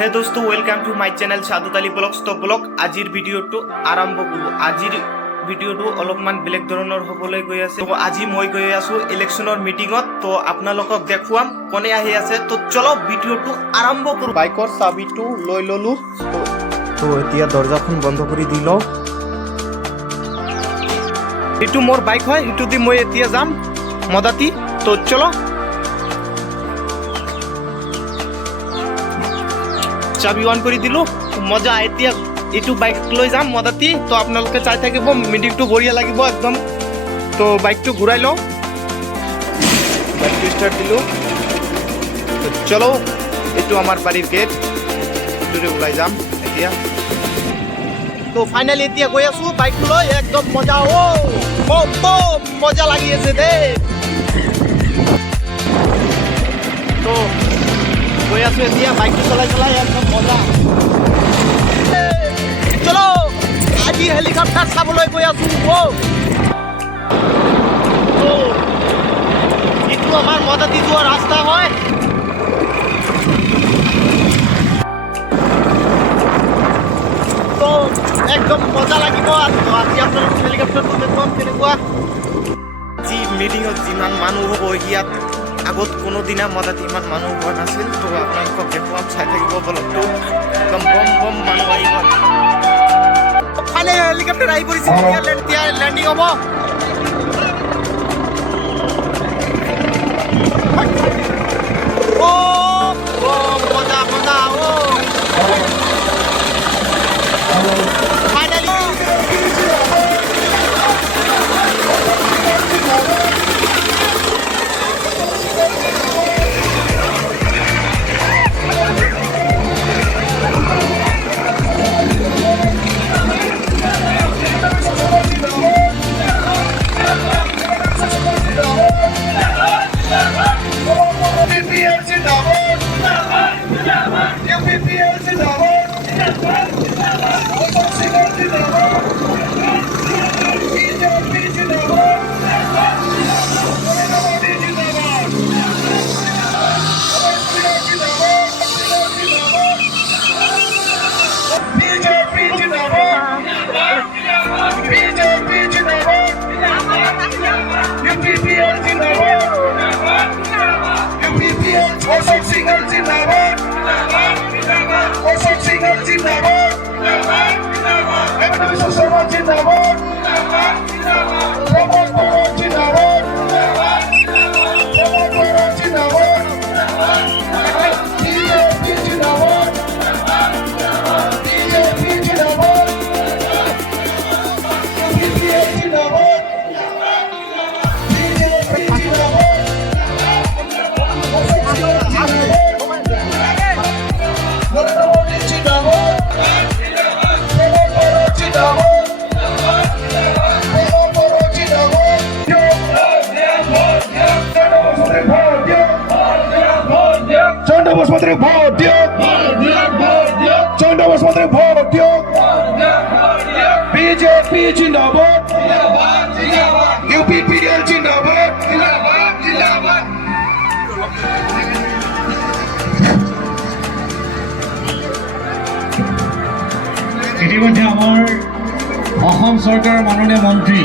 হে দোস্ত welcome to my channel Sadat Ali blogs. তো ব্লগ আজিৰ ভিডিঅ'টো আৰম্ভ কৰোঁ। আজিৰ ভিডিঅ'টো অলপমান বেলেগ ধৰণৰ হ'বলৈ গৈ আছে। তো আজি মই গৈ আছোঁ ইলেকশ্যনৰ মিটিঙত। তো আপোনালোকক দেখুৱাম কোনে আহি আছে। তো চলো ভিডিঅ'টো আৰম্ভ কৰোঁ। বাইকৰ চাবিটো লৈ ল'লোঁ। তো এতিয়া দৰ্জাখন বন্ধ কৰি দি লওঁ। এইটো মোৰ বাইক হয়, সেইটো দি মই এতিয়া যাম মদাতি। তো চলো চাবি অন কৰি দিলোঁ। মজা এতিয়া এইটো বাইক লৈ যাম মদাতি। তো আপোনালোকে চাই থাকিব, মিটিংটো বঢ়িয়া লাগিব একদম। তো বাইকটো ঘূৰাই লওঁ, বাইকটো ষ্টাৰ্ট দিলোঁ। তো চলো, এইটো আমাৰ বাৰীৰ গেট, এইটোৰে ওলাই যাম এতিয়া। তো ফাইনেলি এতিয়া গৈ আছোঁ বাইকটো লৈ, একদম মজা। মজা লাগি আছে দেই। তো গৈ আছোঁ এতিয়া বাইকটো চলাই চলাই, একদম মজা। চলো আজি হেলিকপ্টাৰ চাবলৈ গৈ আছোঁ। এইটো আমাৰ মদাতি যোৱা ৰাস্তা হয়। তো একদম মজা লাগিব। আজি আপোনালোক হেলিকপ্টাৰটো দেখুৱাম কেনেকুৱা। যি মিটিঙত যিমান মানুহ হ'ব, ইয়াত আগত কোনোদিনা মদাতি ইমান মানুহ হোৱা নাছিল। তো আপোনালোকক দেখুৱাম, চাই থাকিব ব্লগটো। একদম বম বম মানুহ আহিব। ফাইনেলি হেলিকপ্টাৰ আহি পৰিছে, এতিয়া লেণ্ডিং হ'ব। মজা মজা। ফাইনেলি বসুমতারী ভোট দিয়ক, চন্দ্র বসুমতারী ভোট দিয়ক, বিজেপি জিন্দাবাদ, ইউপিপিএল জিন্দাবাদ। ইতিমধ্যে আমাৰ অসম চৰকাৰৰ মাননীয় মন্ত্ৰী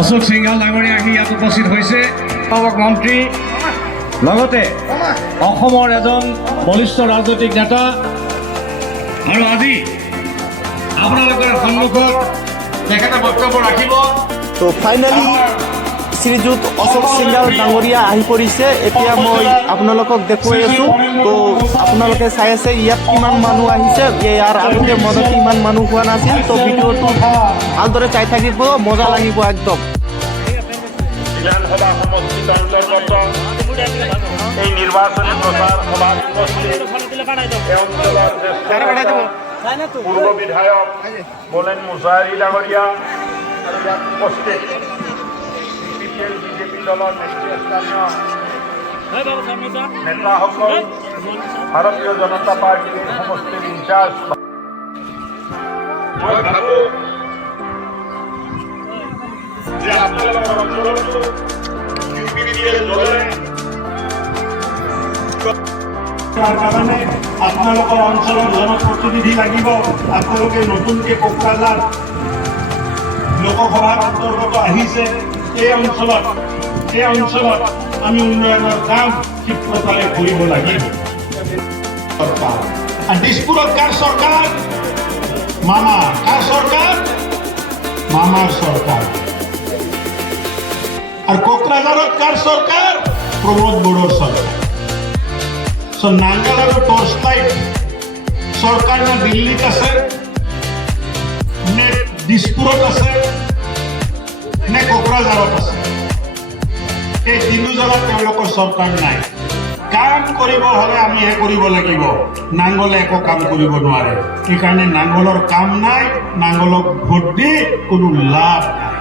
অশোক সিংঘাল ডাঙৰীয়া আহি ইয়াত উপস্থিত হৈছে। মন্ত্ৰী লগতে অসমৰ এজন বলিষ্ঠ ৰাজনৈতিক নেতা। আৰু আজি আপোনালোকৰ সন্মুখত তেখেতে বক্তব্য ৰাখিব। তো ফাইনেলি শ্ৰীযুত অশোক সিংঘাল ডাঙৰীয়া আহি পৰিছে। এতিয়া মই আপোনালোকক দেখুৱাই আছোঁ। তো আপোনালোকে চাই আছে ইয়াত কিমান মানুহ আহিছে। ইয়াৰ আগতে মদাতি ইমান মানুহ হোৱা নাছিল। তো ভিডিঅ'টো ভালদৰে চাই থাকিব, মজা লাগিব একদম। বিধানসভা সমষ্টিত অন্তৰ্গত এই নিৰ্বাচনী প্ৰচাৰ সভাত এই অঞ্চলৰ জ্যেষ্ঠ পূৰ্ব বিধায়ক বলেন মুজাহিৰী ডাঙৰীয়া আৰু ইয়াত উপস্থিত বিজেপি দলৰ নেতৃস্থানীয় নেতাসকল, ভাৰতীয় জনতা পাৰ্টীৰ সমষ্টিৰ ইনচাৰ্জ। মই ভাবোঁ যে আপোনালোকৰ অঞ্চলতো ইউপিপিএল দলে তাৰ কাৰণে আপোনালোকৰ অঞ্চলৰ জনপ্ৰতিনিধি লাগিব। আপোনালোকে নতুনকৈ কোকৰাঝাৰ লোকসভাৰ অন্তৰ্গত আহিছে। এই অঞ্চলত আমি উন্নয়নৰ কাম ক্ষিপ্ৰতাৰে কৰিব লাগিব। আৰু দিছপুৰত কাৰ চৰকাৰ? মামা। কাৰ চৰকাৰ? মামাৰ চৰকাৰ। আৰু কোকৰাঝাৰত কাৰ চৰকাৰ? প্ৰমোদ বড়োৰ চৰকাৰ। নাঙ্গল আৰু টৰ্চ লাইট চৰকাৰ না দিল্লীত আছে নে দিছপুৰত আছে নে কোকৰাঝাৰত আছে? এই তিনিও জেগাত তেওঁলোকৰ চৰকাৰ নাই। কাম কৰিব হ'লে আমিহে কৰিব লাগিব। নাঙ্গলে একো কাম কৰিব নোৱাৰে। সেইকাৰণে নাঙ্গলৰ কাম নাই, নাঙ্গলক ভোট দি কোনো লাভ নাই।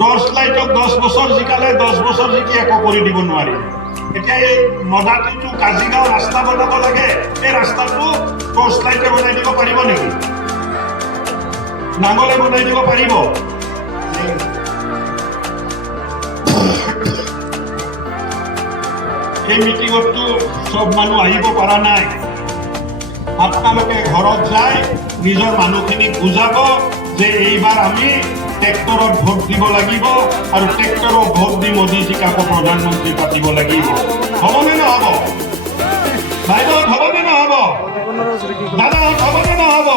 টৰ্চ লাইটক 10 বছৰ জিকালে 10 বছৰ জিকি একো কৰি দিব নোৱাৰি। এতিয়া এই মদাটিটো কাজিগাঁও ৰাস্তা বনাব লাগে, এই ৰাস্তাটো টৰ্চ লাইটে বনাই দিব পাৰিব নেকি? নাঙ্গলে বনাই দিব পাৰিব? এই মিটিঙততো সব মানুহ আহিব পৰা নাই। আপোনালোকে ঘৰত যায় নিজৰ মানুহখিনিক বুজাব যে এইবাৰ আমি ট্ৰেক্টৰত ভোট দিব লাগিব আৰু ট্ৰেক্টৰত ভোট দি মোদীজীক আকৌ প্ৰধানমন্ত্ৰী পাতিব লাগিব। হ'বনে নহ'ব? বাইদেউত হ'বনে নহ'ব? দাদাহঁত হ'বনে নহ'ব?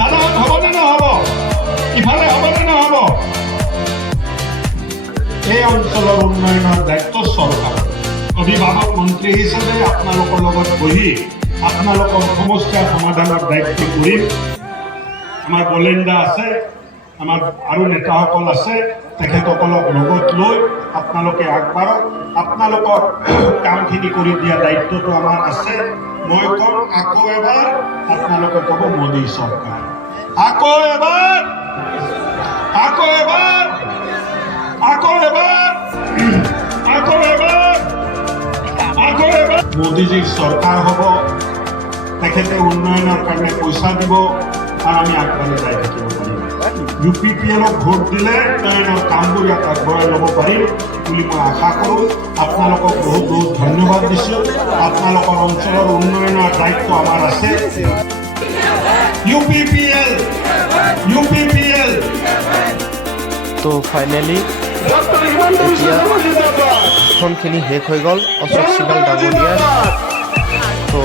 দাদাহঁত হ'বনে নহ'ব? ইফালে হ'বনে নহ'ব? এই অঞ্চলৰ উন্নয়নৰ দায়িত্ব চৰকাৰ। অভিভাৱক মন্ত্ৰী হিচাপে আপোনালোকৰ লগত বহি আপোনালোকৰ সমস্যাৰ সমাধানৰ দায়িত্ব কৰিম। আমাৰ বলেণ্ডা আছে, আমাৰ আৰু নেতাসকল আছে, তেখেতসকলক লগত লৈ আপোনালোকে আগবাঢ়ক। আপোনালোকৰ কামখিনি কৰি দিয়া দায়িত্বটো আমাৰ আছে। মই কম আকৌ এবাৰ, আপোনালোকে ক'ব মোদী চৰকাৰ। আকৌ এবাৰ, আকৌ এবাৰ, আকৌ এবাৰ, আকৌ এবাৰ, আকৌ এবাৰ মোদীজীৰ চৰকাৰ হ'ব। তেখেতে উন্নয়নৰ কাৰণে পইচা দিব আৰু আমি আগবাঢ়ি যাই থাকিব পাৰিম। UPPLক ভোট দিলে উন্নয়নৰ কামবোৰ ইয়াত আগবঢ়াই ল'ব পাৰিম বুলি মই আশা কৰোঁ। আপোনালোকক বহুত বহুত ধন্যবাদ দিছোঁ। আপোনালোকৰ অঞ্চলৰ উন্নয়নৰ দায়িত্ব আমাৰ আছে। UPPL তো ফাইনেলি এতিয়া ফোনখিনি শেষ হৈ গ'ল অশোক সিংহাল ডাঙৰীয়াৰ। তো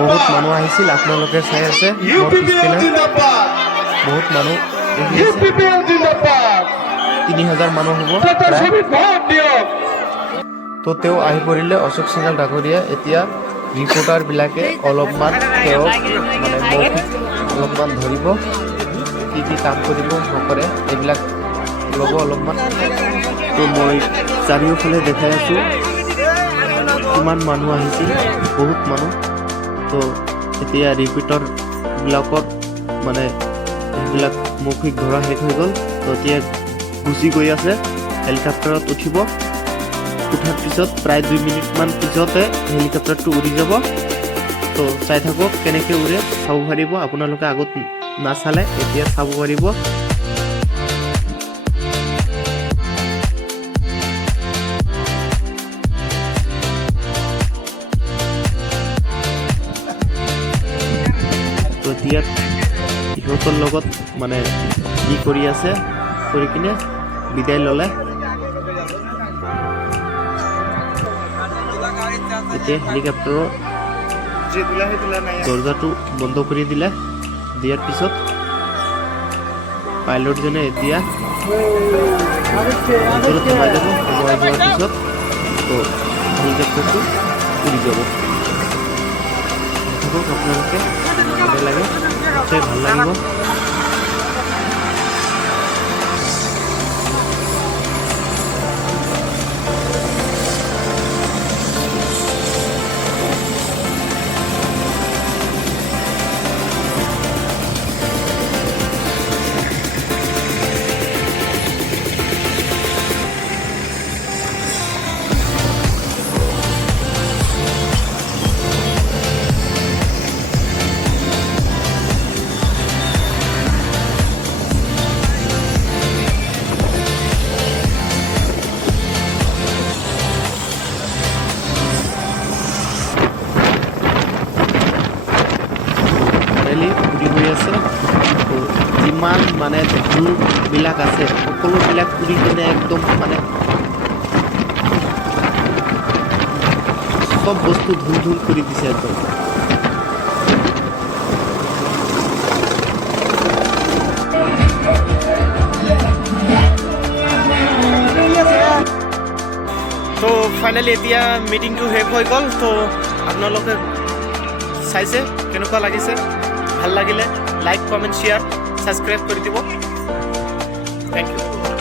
বহুত মানুহ আহিছিল, আপোনালোকে চাই আছে মোৰ পিছপিনে বহুত মানুহ বহি আছে। 3000 মানুহ হ'ব প্ৰায়। তো তেওঁ আহি পৰিলে অশোক সিংহাল ডাঙৰীয়া। এতিয়া ৰিপৰ্টাৰবিলাকে অলপমান তেওঁক মানে মৌখিক অলপমান ধৰিব, কি কি কাম কৰিব নকৰে এইবিলাক ল'ব অলপমান। তো মই চাৰিওফালে দেখাই আছোঁ কিমান মানুহ আহিছিল, বহুত মানুহ। তো এতিয়া ৰিপৰ্টাৰবিলাকত মানে এইবিলাক মৌখিক ধৰা শেষ হৈ গ'ল। তো এতিয়া গুচি গৈ আছে, হেলিকপ্টাৰত উঠিব। উঠাৰ পিছত প্ৰায় 2 মিনিটমান পিছতে হেলিকপ্টাৰটো উৰি যাব। তো চাই থাকক কেনেকৈ উৰে, চাব পাৰিব। আপোনালোকে আগত নাচালে এতিয়া চাব পাৰিব। তো এতিয়া সিহঁতৰ লগত মানে কি কৰি আছে, কৰি কিনে বিদায় ল'লে। এতিয়া হেলিকপ্টাৰৰ দৰ্জাটো বন্ধ কৰি দিলে। দিয়াৰ পিছত পাইলটজনে এতিয়া ভিতৰত সোমাই যাব। সোমাই যোৱাৰ পিছত তো হেলিকপ্টাৰটো উৰি যাব। আপোনালোকে ভালে লাগে, নিশ্চয় ভাল লাগিব। পাইছেনে তো যিমান মানে বিলাক আছে সকলোবিলাক পুৰি কিনে একদম মানে সব বস্তু ধুল ধুল কৰি দিছে একদম তো ফাইনেলি এতিয়া মিটিংটো শেষ হৈ গ'ল তো আপোনালোকে চাইছে কেনেকুৱা লাগিছে ভাল লাগিলে লাইক কমেণ্ট শ্বেয়াৰ ছাবস্ক্ৰাইব কৰি দিব থেংক ইউ